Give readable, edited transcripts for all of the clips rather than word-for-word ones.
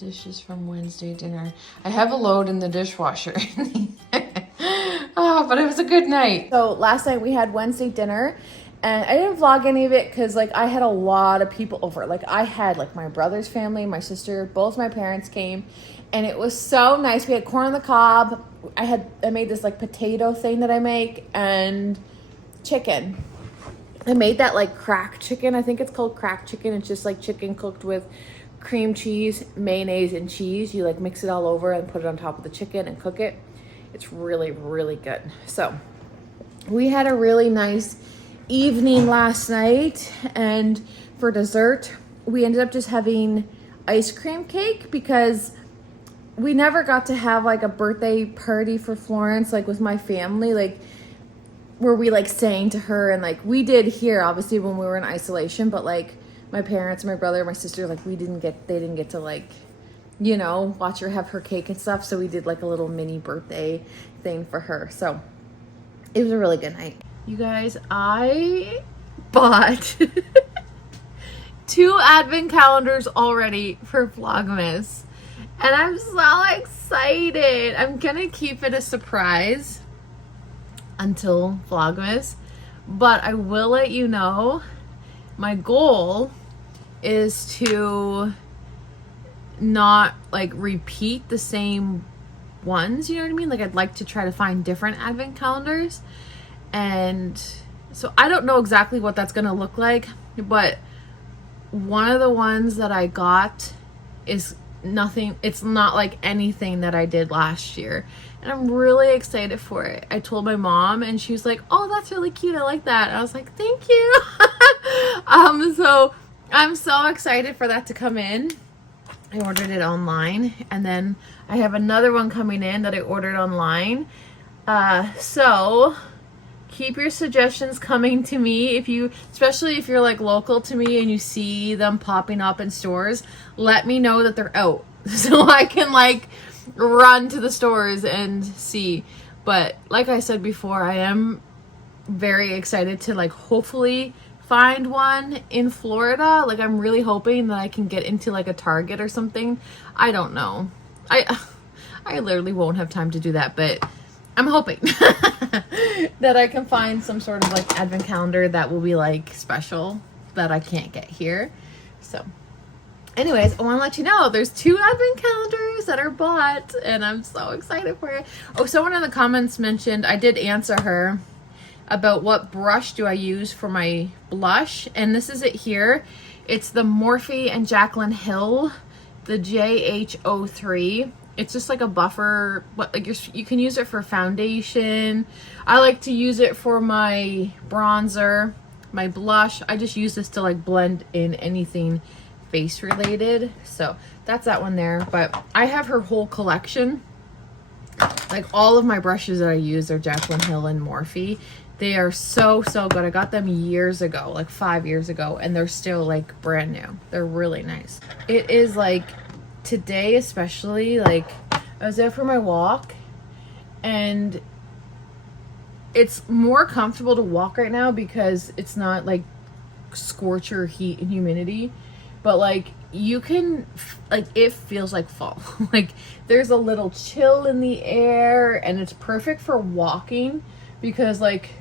dishes from Wednesday dinner. I have a load in the dishwasher. Oh, but it was a good night. So last night we had Wednesday dinner, and I didn't vlog any of it because like I had a lot of people over. Like I had like my brother's family, my sister, both my parents came, and it was so nice. We had corn on the cob. I made this like potato thing that I make, and chicken. I made that like crack chicken. I think it's called crack chicken. It's just like chicken cooked with cream cheese, mayonnaise, and cheese. You like mix it all over and put it on top of the chicken and cook it. It's really, really good. So we had a really nice evening last night, and for dessert, we ended up just having ice cream cake because we never got to have like a birthday party for Florence, like with my family, like where we like sang to her, and like we did here obviously when we were in isolation, but like my parents, my brother, my sister, like they didn't get to like, you know, watch her have her cake and stuff. So we did like a little mini birthday thing for her. So it was a really good night. You guys, I bought 2 advent calendars already for Vlogmas. And I'm so excited. I'm gonna keep it a surprise until Vlogmas. But I will let you know, my goal is to not like repeat the same ones, you know what I mean? Like I'd like to try to find different advent calendars, and so I don't know exactly what that's gonna look like, but one of the ones that I got is nothing, it's not like anything that I did last year, and I'm really excited for it. I told my mom and she was like, oh, that's really cute, I like that. And I was like, thank you. So I'm so excited for that to come in. I ordered it online, and then I have another one coming in that I ordered online. So keep your suggestions coming to me. Especially if you're like local to me and you see them popping up in stores, let me know that they're out so I can like run to the stores and see. But like I said before, I am very excited to like hopefully find one in Florida. Like I'm really hoping that I can get into like a Target or something. I don't know. I literally won't have time to do that, but I'm hoping that I can find some sort of like advent calendar that will be like special that I can't get here. So anyways, I want to let you know there's 2 advent calendars that are bought, and I'm so excited for it. Oh, someone in the comments mentioned, I did answer her about what brush do I use for my blush, and this is it here. It's the Morphe and Jaclyn Hill, the JH03. It's just like a buffer, but like you can use it for foundation. I like to use it for my bronzer, my blush. I just use this to like blend in anything face related. So that's that one there. But I have her whole collection. Like all of my brushes that I use are Jaclyn Hill and Morphe. They are so good. I got them years ago, like 5 years ago, and they're still like brand new. They're really nice. It is like today especially, like I was out for my walk, and it's more comfortable to walk right now because it's not like scorcher heat and humidity, but like you can like it feels like fall. Like there's a little chill in the air, and it's perfect for walking because like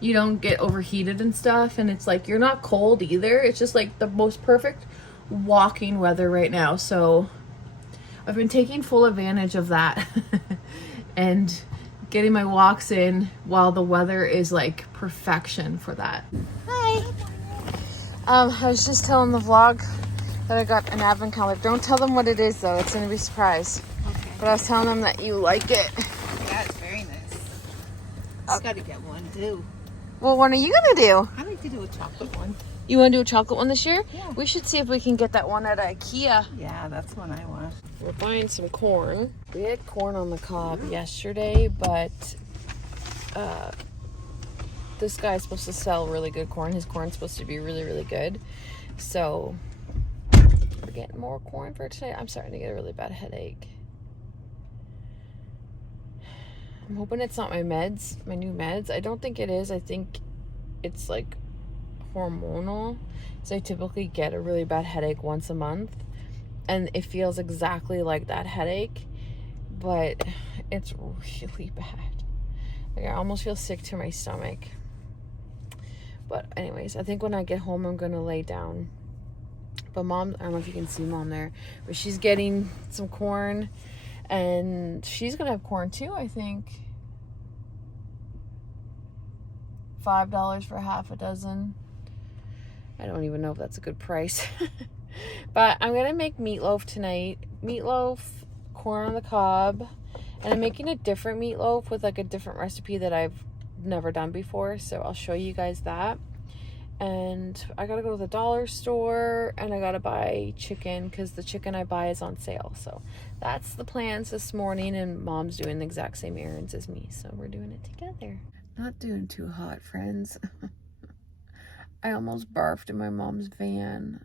you don't get overheated and stuff, and it's like you're not cold either. It's just like the most perfect walking weather right now. So I've been taking full advantage of that and getting my walks in while the weather is like perfection for that. Hi. I was just telling the vlog that I got an advent calendar. Don't tell them what it is though, it's gonna be a surprise. Okay. But I was telling them that you like it. Yeah, it's very nice. I gotta get one too. Well, what are you gonna do? I like to do a chocolate one. You want to do a chocolate one this year? Yeah. We should see if we can get that one at IKEA. Yeah, that's one I want. We're buying some corn. We had corn on the cob yesterday, but this guy's supposed to sell really good corn. His corn's supposed to be really, really good. So we're getting more corn for today. I'm starting to get a really bad headache. I'm hoping it's not my meds, my new meds. I don't think it is. I think it's like hormonal. So I typically get a really bad headache once a month. and it feels exactly like that headache, but it's really bad. Like, I almost feel sick to my stomach. But anyways, I think when I get home, I'm gonna lay down. But Mom, I don't know if you can see Mom there, but she's getting some corn, and she's gonna have corn too, I think. $5 for half a dozen. I don't even know if that's a good price. But I'm gonna make meatloaf tonight. Meatloaf, corn on the cob, and I'm making a different meatloaf with like a different recipe that I've never done before, so I'll show you guys that. And I gotta go to the dollar store, and I gotta buy chicken because the chicken I buy is on sale. So that's the plans this morning, and Mom's doing the exact same errands as me, so we're doing it together. Not doing too hot, friends. I almost barfed in my mom's van.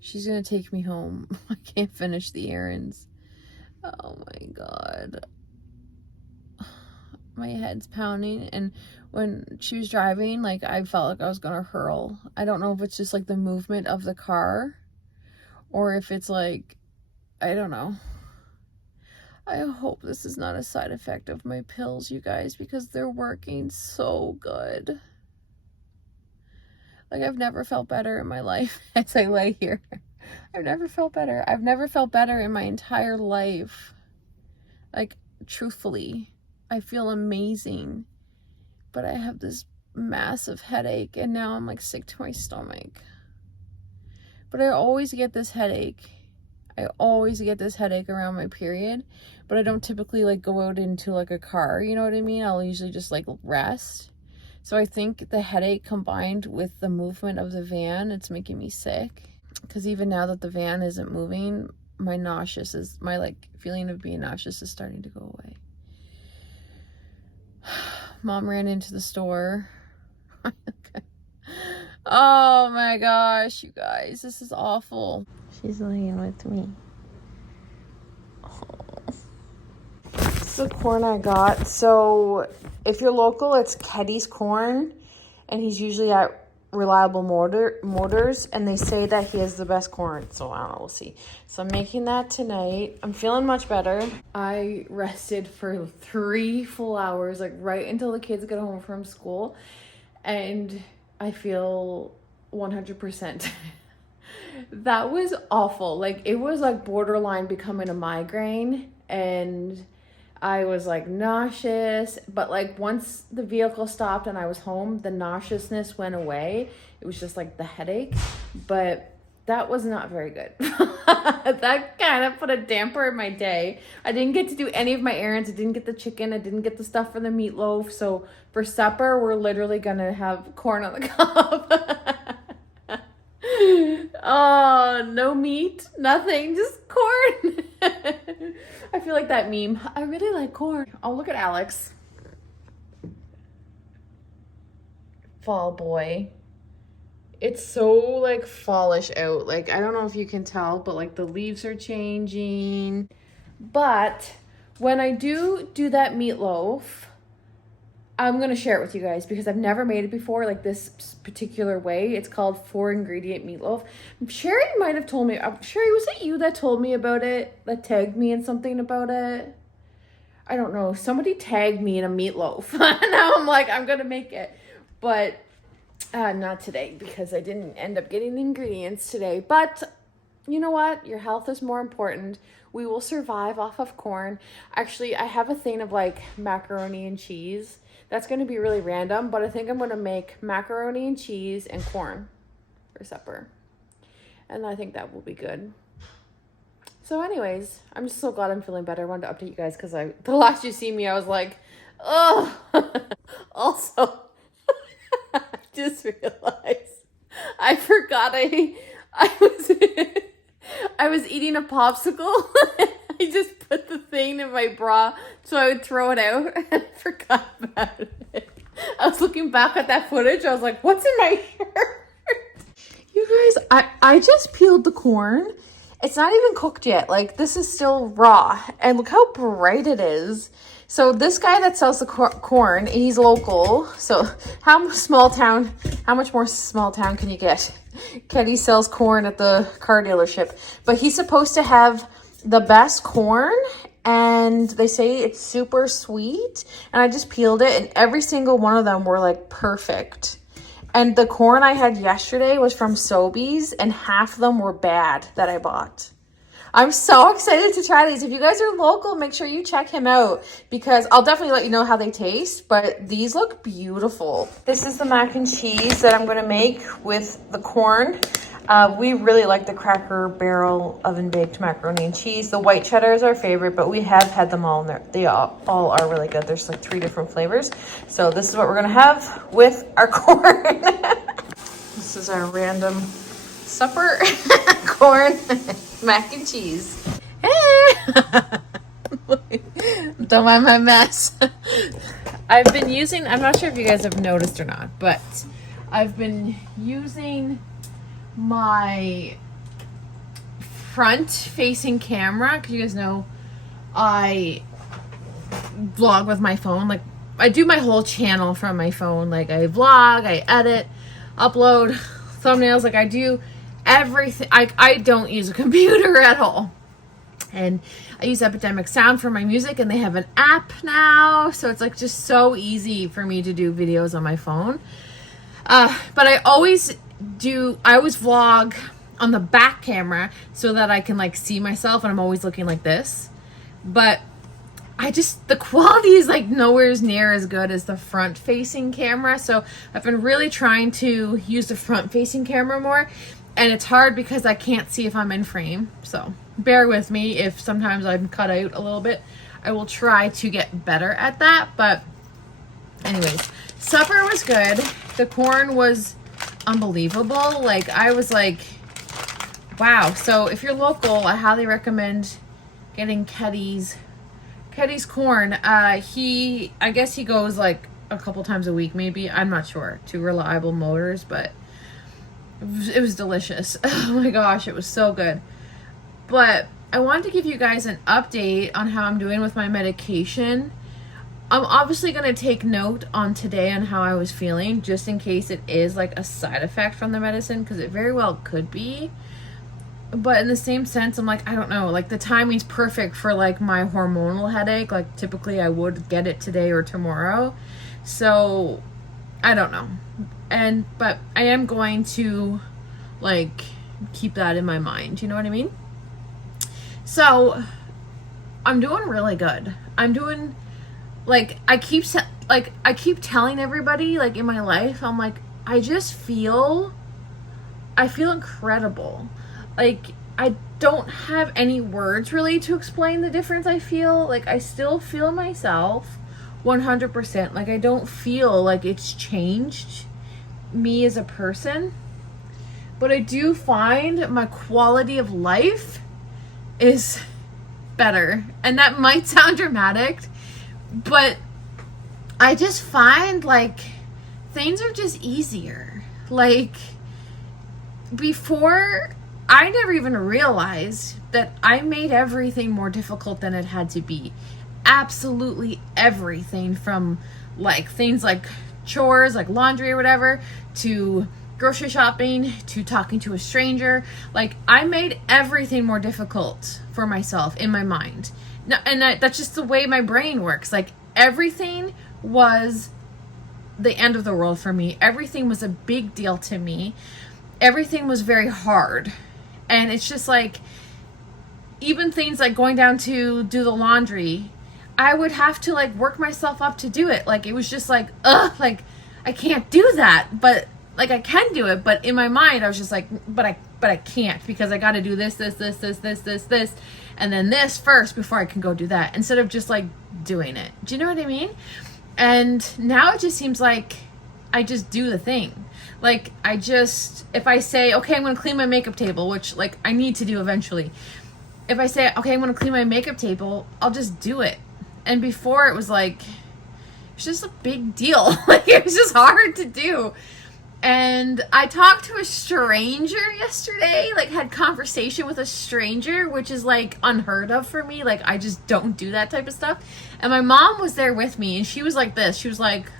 She's gonna take me home. I can't finish the errands. Oh my God. My head's pounding, and when she was driving, like, I felt like I was gonna hurl. I don't know if it's just like the movement of the car, or if it's like, I don't know. I hope this is not a side effect of my pills, you guys, because they're working so good. Like, I've never felt better in my life as I lay here. I've never felt better. I've never felt better in my entire life. Like, truthfully, I feel amazing. But I have this massive headache, and now I'm like sick to my stomach. But I always get this headache. I always get this headache around my period, but I don't typically like go out into like a car, you know what I mean? I'll usually just like rest. So I think the headache combined with the movement of the van, it's making me sick. Because even now that the van isn't moving, my like feeling of being nauseous is starting to go away. Mom ran into the store. Oh my gosh, you guys, this is awful. She's laying with me. Oh. This is the corn I got. So if you're local, it's Keddy's corn, and he's usually at Reliable Motors, and they say that he has the best corn. So I don't know, we'll see. So I'm making that tonight. I'm feeling much better. I rested for 3 full hours, like right until the kids get home from school, and I feel 100%. That was awful. Like, it was like borderline becoming a migraine, and I was like nauseous, but like once the vehicle stopped and I was home, the nauseousness went away. It was just like the headache, but that was not very good. That kind of put a damper in my day. I didn't get to do any of my errands. I didn't get the chicken. I didn't get the stuff for the meatloaf. So for supper, we're literally gonna have corn on the cob. Oh, no meat, nothing, just corn. I feel like that meme. I really like corn. Oh, look at Alex. Fall boy. It's so like fallish out. Like, I don't know if you can tell, but like the leaves are changing. But when I do that meatloaf, I'm going to share it with you guys because I've never made it before, like this particular way. It's called 4-ingredient meatloaf. Sherry might have told me. Sherry, was it you that told me about it? That tagged me in something about it? I don't know. Somebody tagged me in a meatloaf. Now I'm like, I'm going to make it. But not today because I didn't end up getting the ingredients today. But you know what? Your health is more important. We will survive off of corn. Actually, I have a thing of like macaroni and cheese. That's going to be really random, but I think I'm going to make macaroni and cheese and corn for supper. And I think that will be good. So anyways, I'm just so glad I'm feeling better. I wanted to update you guys because the last you see me, I was like, oh. Also, I just realized I forgot I was eating a popsicle. I just put the thing in my bra so I would throw it out, and I forgot about it. I was looking back at that footage. I was like, what's in my shirt? You guys, I just peeled the corn. It's not even cooked yet. Like, this is still raw. And look how bright it is. So this guy that sells the corn, he's local. So how much more small town can you get? Keddy sells corn at the car dealership, but he's supposed to have the best corn, and they say it's super sweet. And I just peeled it, and every single one of them were like perfect. And the corn I had yesterday was from Sobeys, and half of them were bad that I bought. I'm so excited to try these. If you guys are local, make sure you check him out, because I'll definitely let you know how they taste, but these look beautiful. This is the mac and cheese that I'm gonna make with the corn. We really like the Cracker Barrel oven baked macaroni and cheese. The white cheddar is our favorite, but we have had them all, and they all are really good. There's like 3 different flavors. So this is what we're gonna have with our corn. This is our random supper. Corn, mac and cheese. Don't mind my mess. I've been using, I'm not sure if you guys have noticed or not, but I've been using my front facing camera, because you guys know I vlog with my phone. Like, I do my whole channel from my phone. Like, I vlog, I edit, upload thumbnails, like I do everything. I don't use a computer at all. And I use Epidemic Sound for my music, and they have an app now, so it's like just so easy for me to do videos on my phone. But I always vlog on the back camera so that I can like see myself, and I'm always looking like this. But the quality is like nowhere near as good as the front facing camera. So I've been really trying to use the front facing camera more, and it's hard because I can't see if I'm in frame. So bear with me if sometimes I'm cut out a little bit. I will try to get better at that. But anyways, supper was good. The corn was unbelievable. Like, I was like, wow. So if you're local, I highly recommend getting Keddy's corn. I guess he goes like a couple times a week, maybe. I'm not sure, to Reliable Motors, but it was delicious. Oh my gosh, it was so good. But I wanted to give you guys an update on how I'm doing with my medication. I'm obviously going to take note on today on how I was feeling, just in case it is like a side effect from the medicine, because it very well could be. But in the same sense, I'm like, I don't know, like the timing's perfect for like my hormonal headache. Like typically I would get it today or tomorrow. So I don't know. But I am going to like keep that in my mind. You know what I mean? So I'm doing really good. I'm doing, like, I keep telling everybody, like, in my life, I'm like, I feel incredible. Like, I don't have any words really to explain the difference I feel. Like, I still feel myself 100%. Like, I don't feel like it's changed me as a person. But I do find my quality of life is better. And that might sound dramatic, but I just find like things are just easier. Like before, I never even realized that I made everything more difficult than it had to be. Absolutely everything, from like things like chores, like laundry or whatever, to grocery shopping, to talking to a stranger. Like, I made everything more difficult for myself in my mind. No, and that's just the way my brain works. Like, everything was the end of the world for me. Everything was a big deal to me. Everything was very hard. And it's just like, even things like going down to do the laundry, I would have to like work myself up to do it. Like, it was just like, like I can't do that. But like, I can do it, but in my mind I was just like, but I can't, because I got to do this, and then this first before I can go do that, instead of just like doing it. Do you know what I mean? And now it just seems like I just do the thing. Like, if I say, okay, I'm going to clean my makeup table, which like I need to do eventually. If I say, okay, I'm going to clean my makeup table, I'll just do it. And before, it was like, it's just a big deal. Like, it was just hard to do. And I talked to a stranger yesterday, like had conversation with a stranger, which is like unheard of for me. Like I just don't do that type of stuff. And my mom was there with me and she was like this. She was like,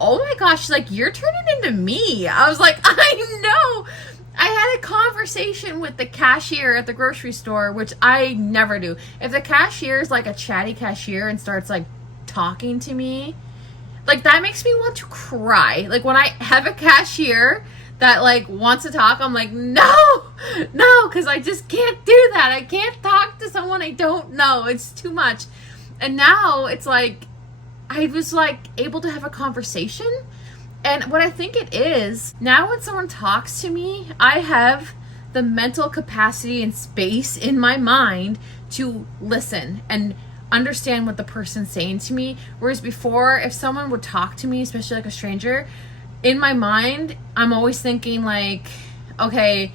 oh my gosh, she's like, you're turning into me. I was like, I know. I had a conversation with the cashier at the grocery store, which I never do. If the cashier is like a chatty cashier and starts like talking to me, like that makes me want to cry. Like when I have a cashier that like wants to talk, I'm like, no, because I just can't do that. I can't talk to someone I don't know. It's too much. And now it's like, I was like able to have a conversation. And what I think it is, now when someone talks to me, I have the mental capacity and space in my mind to listen and understand what the person's saying to me. Whereas before, if someone would talk to me, especially like a stranger, in my mind, I'm always thinking like, okay,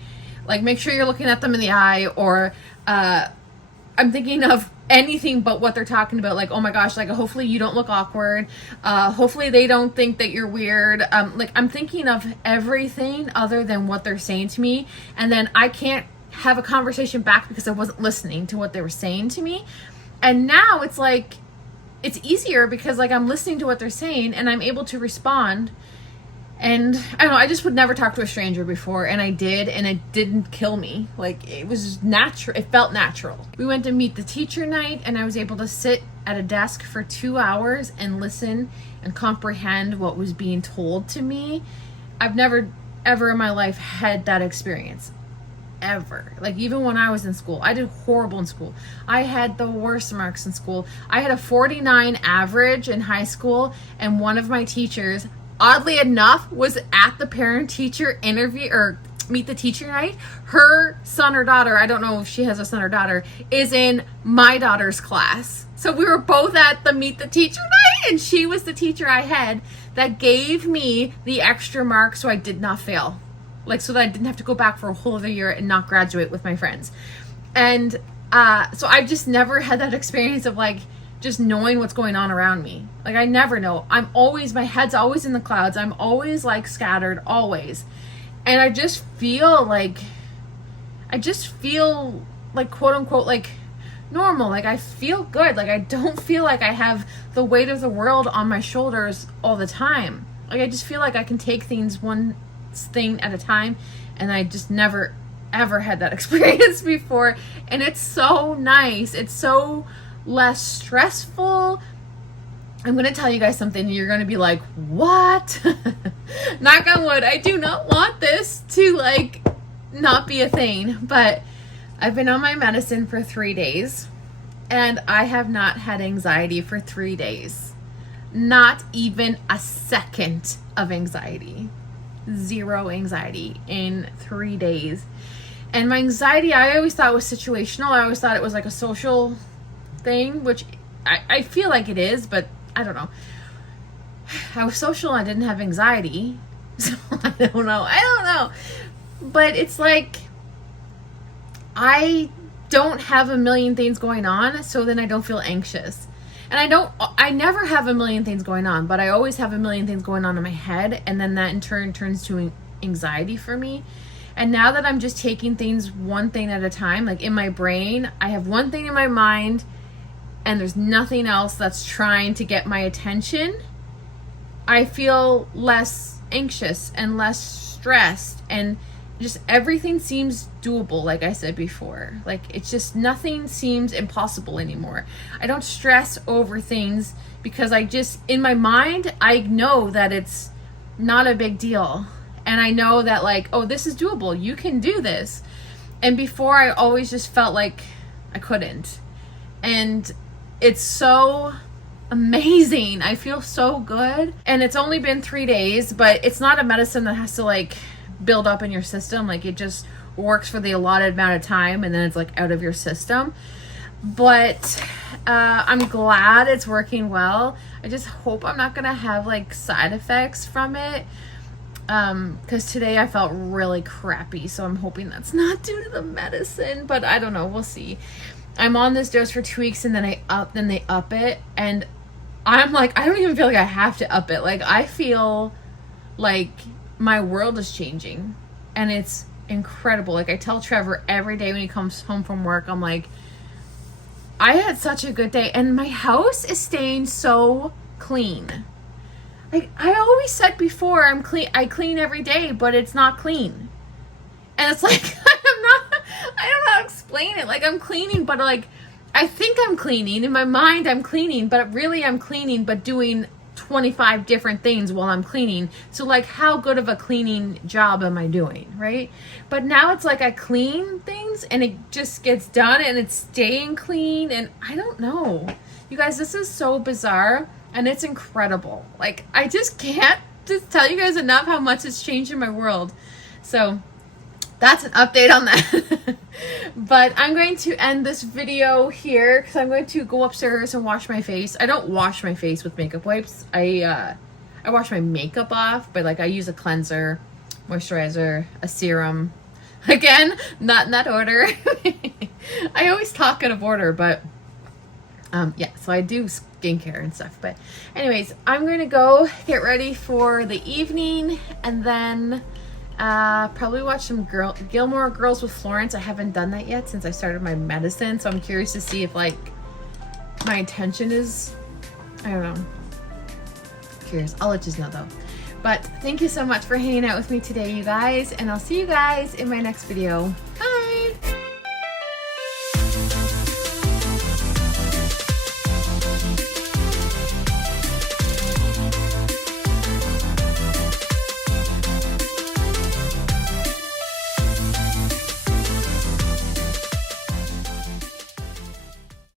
like make sure you're looking at them in the eye, or I'm thinking of anything but what they're talking about. Like, oh my gosh, like hopefully you don't look awkward. Hopefully they don't think that you're weird. Like I'm thinking of everything other than what they're saying to me. And then I can't have a conversation back because I wasn't listening to what they were saying to me. And now it's like, it's easier because like I'm listening to what they're saying and I'm able to respond. And I don't know, I just would never talk to a stranger before, and I did, and it didn't kill me. Like, it was natural, it felt natural. We went to meet the teacher night, and I was able to sit at a desk for 2 hours and listen and comprehend what was being told to me. I've never, ever in my life had that experience. Ever. Like, even when I was in school, I did horrible in school. I had the worst marks in school. I had a 49 average in high school, and one of my teachers, oddly enough, was at the parent-teacher interview or meet the teacher night. Her son or daughter, I don't know if she has a son or daughter, is in my daughter's class. So we were both at the meet the teacher night, and she was the teacher I had that gave me the extra mark so I did not fail. Like, so that I didn't have to go back for a whole other year and not graduate with my friends. And so I've just never had that experience of like, just knowing what's going on around me. Like I never know. I'm always, my head's always in the clouds. I'm always like scattered, always. And I just feel like quote unquote like normal. Like I feel good. Like I don't feel like I have the weight of the world on my shoulders all the time. Like I just feel like I can take things one thing at a time, and I just never ever had that experience before. And it's so nice. It's so less stressful. I'm going to tell you guys something and you're going to be like, what? Knock on wood. I do not want this to like not be a thing, but I've been on my medicine for 3 days and I have not had anxiety for 3 days. Not even a second of anxiety. Zero anxiety in 3 days. And my anxiety, I always thought was situational. I always thought it was like a social thing, which I feel like it is, but I don't know. I was social and I didn't have anxiety, so I don't know. But it's like I don't have a million things going on, so then I don't feel anxious. And I never have a million things going on, but I always have a million things going on in my head, and then that in turn turns to anxiety for me. And now that I'm just taking things one thing at a time, like in my brain, I have one thing in my mind and there's nothing else that's trying to get my attention, I feel less anxious and less stressed, and just everything seems doable. Like I said before, like it's just nothing seems impossible anymore. I don't stress over things because I just, in my mind, I know that it's not a big deal. And I know that like, oh, this is doable. You can do this. And before I always just felt like I couldn't. And it's so amazing. I feel so good. And it's only been 3 days, but it's not a medicine that has to like build up in your system. Like it just works for the allotted amount of time and then it's like out of your system. But I'm glad it's working well. I just hope I'm not gonna have like side effects from it. Because today I felt really crappy, so I'm hoping that's not due to the medicine, but I don't know, we'll see. I'm on this dose for 2 weeks and then they up it, and I'm like, I don't even feel like I have to up it. Like I feel like my world is changing, and it's incredible. Like I tell Trevor every day when he comes home from work, I'm like, I had such a good day, and my house is staying so clean. Like I always said before, I clean every day, but it's not clean. And it's like I don't know how to explain it. Like I'm cleaning, but like I think I'm cleaning. In my mind I'm cleaning, but really I'm cleaning but doing 25 different things while I'm cleaning. So like how good of a cleaning job am I doing, right? But now it's like I clean things and it just gets done and it's staying clean, and I don't know. You guys, this is so bizarre and it's incredible. Like I just can't just tell you guys enough how much it's changed in my world. So that's an update on that. But I'm going to end this video here because I'm going to go upstairs and wash my face. I don't wash my face with makeup wipes. I wash my makeup off, but like I use a cleanser, moisturizer, a serum. Again, not in that order. I always talk out of order, but yeah, so I do skincare and stuff. But anyways, I'm going to go get ready for the evening, and then probably watch some Gilmore Girls with Florence. I haven't done that yet since I started my medicine, so I'm curious to see if like my intention is, I don't know. Curious. I'll let you know though. But thank you so much for hanging out with me today, you guys, and I'll see you guys in my next video.